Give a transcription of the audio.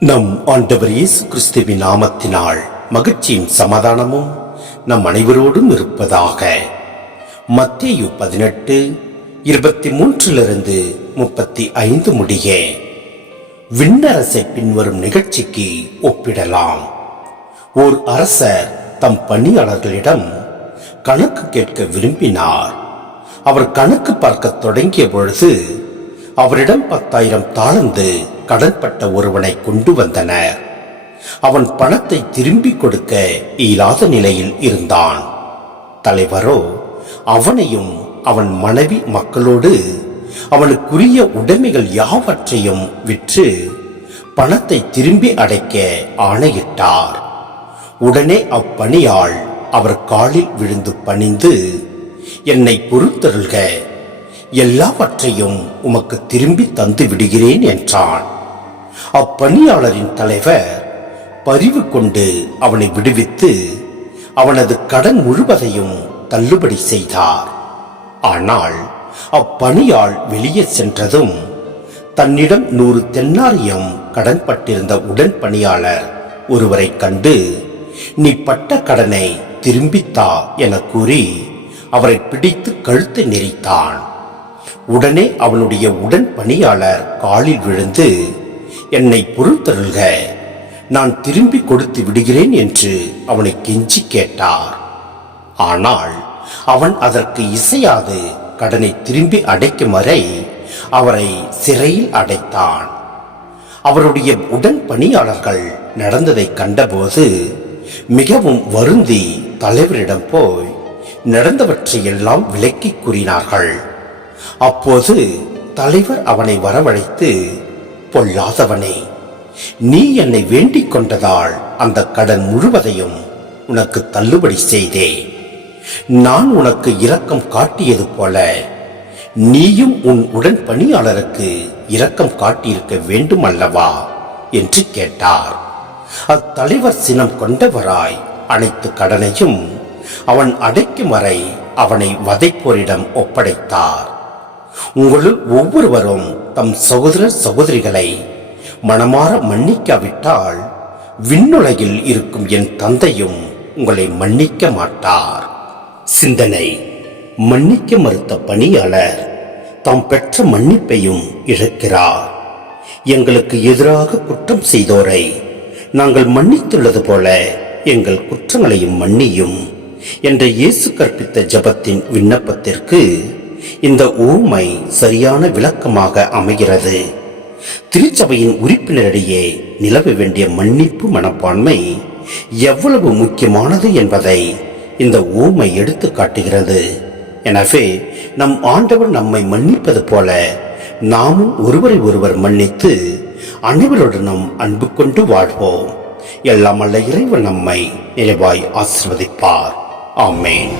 நம் ஆண்டவர் இயேசு கிறிஸ்துவின் நாமத்தினால் மகிழ்ச்சியும் சமாதானமும் நம் அனைவரோடும் இருப்பதாக. மத்தேயு பதினெட்டு இருபத்தி மூன்றிலிருந்து முப்பத்தி ஐந்து முடிய. விண்ணரசை பின்வரும் நிகழ்ச்சிக்கு ஒப்பிடலாம். ஓர் அரசர் தம் பணியாளர்களிடம் கணக்கு கேட்க விரும்பினார். அவர் கணக்கு பார்க்கத் தொடங்கிய பொழுது அவரிடம் பத்தாயிரம் தாழ்ந்து கடன்பட்ட ஒருவனை கொண்டு வந்தனர் அவன் பணத்தை திரும்பிக் கொடுக்க இயலாத நிலையில் இருந்தான். தலைவரோ அவனையும் அவன் மனைவி மக்களோடு அவனுக்குரிய உடைமைகள் யாவற்றையும் விற்று பணத்தை திரும்பி அடைக்க ஆணையிட்டார். உடனே அப்பணியாள் அவர் காலில் விழுந்து பணிந்து என்னை பொறுத்தருள்க எல்லாவற்றையும் உமக்கு திரும்பி தந்து விடுகிறேன் என்றான். அப்பணியாளரின் தலைவர் பரிவு கொண்டு அவனை விடுவித்து அவனது கடன் முழுவதையும் தள்ளுபடி செய்தார். ஆனால் அப்பணியாள் வெளியே சென்றதும் தன்னிடம் நூறு தென்னாரியம் கடன்பட்டிருந்த உடன் பணியாளர் ஒருவரை கண்டு நீ பட்ட கடனை திரும்பித்தா என கூறி அவரை பிடித்து கழுத்தை நெறித்தான் உடனே அவனுடைய உடன் பணியாளர் காலில் விழுந்து என்னை பொறுத்தருள்க. நான் திரும்பி கொடுத்து விடுகிறேன் என்று அவனை கெஞ்சி கேட்டார். ஆனால் அவன் அதற்கு இசையாது கடனை திரும்பி அடைக்கும் வரை அவரை சிறையில் அடைத்தான். அவருடைய உடன் பணியாளர்கள் நடந்ததை கண்டபோது மிகவும் வருந்தி தலைவரிடம் போய் நடந்தவற்றை எல்லாம் விளக்கி கூறினார்கள். அப்போது தலைவர் அவனை வரவழைத்து பொல்லாதவனே நீ என்னை வேண்டிக் கொண்டதால் அந்த கடன் முழுவதையும் உனக்கு தள்ளுபடி செய்தேன் நான் உனக்கு இரக்கம் காட்டியது போல நீயும் உன் உடன் பணியாளருக்கு இரக்கம் காட்டியிருக்க வேண்டும் அல்லவா என்று கேட்டார். அத்தலைவர் சினம் கொண்டவராய் அனைத்து கடனையும் அவன் அடைக்கும் வரை அவனை வதைப்போரிடம் ஒப்படைத்தார். உங்களுள் ஒவ்வொருவரும் தம் சகோதர சகோதரிகளை மனமாற மன்னிக்காவிட்டால் விண்ணுலகில் இருக்கும் என் தந்தையும் உங்களை மன்னிக்க மாட்டார். சிந்தனை. மன்னிக்க மறுத்த பணியாளர் தாம் பெற்ற மன்னிப்பையும் இழக்கிறார். எங்களுக்கு எதிராக குற்றம் செய்தோரை நாங்கள் மன்னித்துள்ளது போல எங்கள் குற்றங்களையும் மன்னியும் என்ற இயேசு கற்பித்த ஜபத்தின் விண்ணப்பத்திற்கு இந்த ஊமை சரியான விளக்கமாக அமைகிறது. திருச்சபையின் உறுப்பினரிடையே நிலவ வேண்டிய மன்னிப்பு மனப்பான்மை எவ்வளவு முக்கியமானது என்பதை இந்த ஊமை எடுத்து காட்டுகிறது. எனவே நம் ஆண்டவர் நம்மை மன்னிப்பது போல நாமும் ஒருவரை ஒருவர் மன்னித்து அனைவருடனும் அன்பு கொண்டு வாழ்வோம். எல்லாம் அல்ல இறைவன் நம்மை நிறைவாய் ஆசிர்வதிப்பார். ஆமேன்.